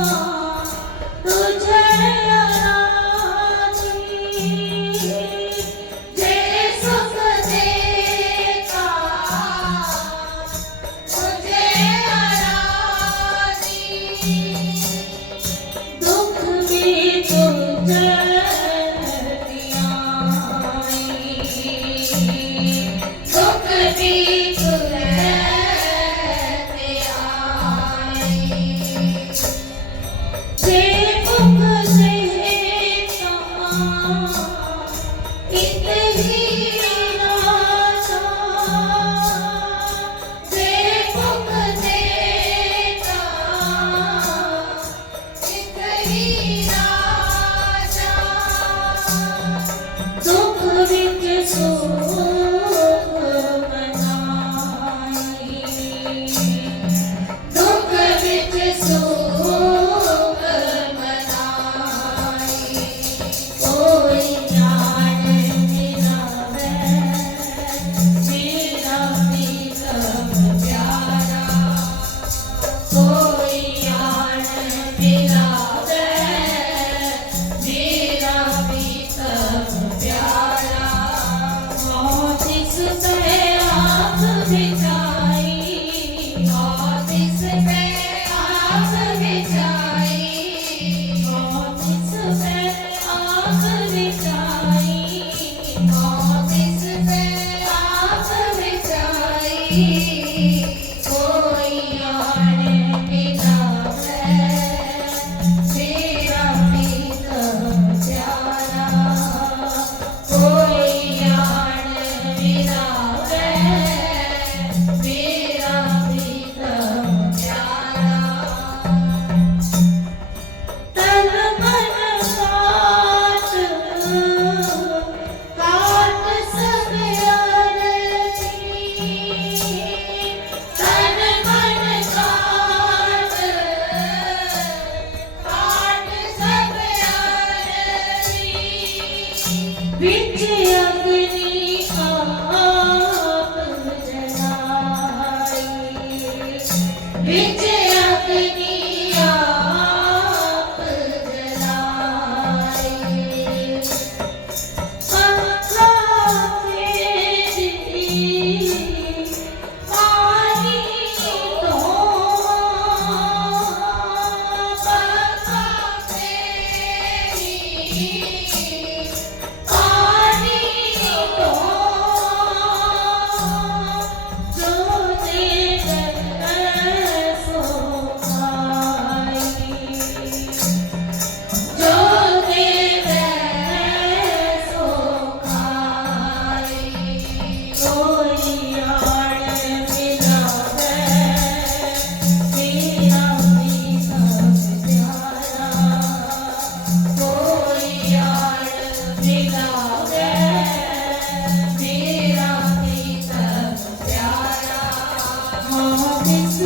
아 super Bitch!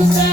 Thank you.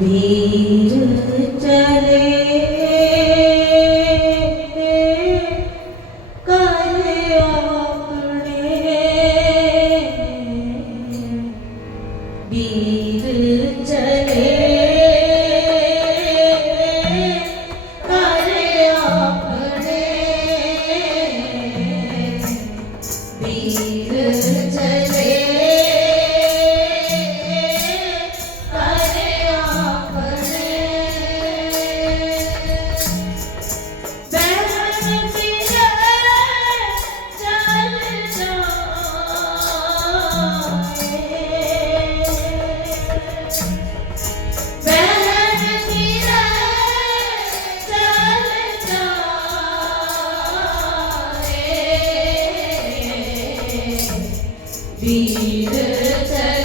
वीर चले Be the test.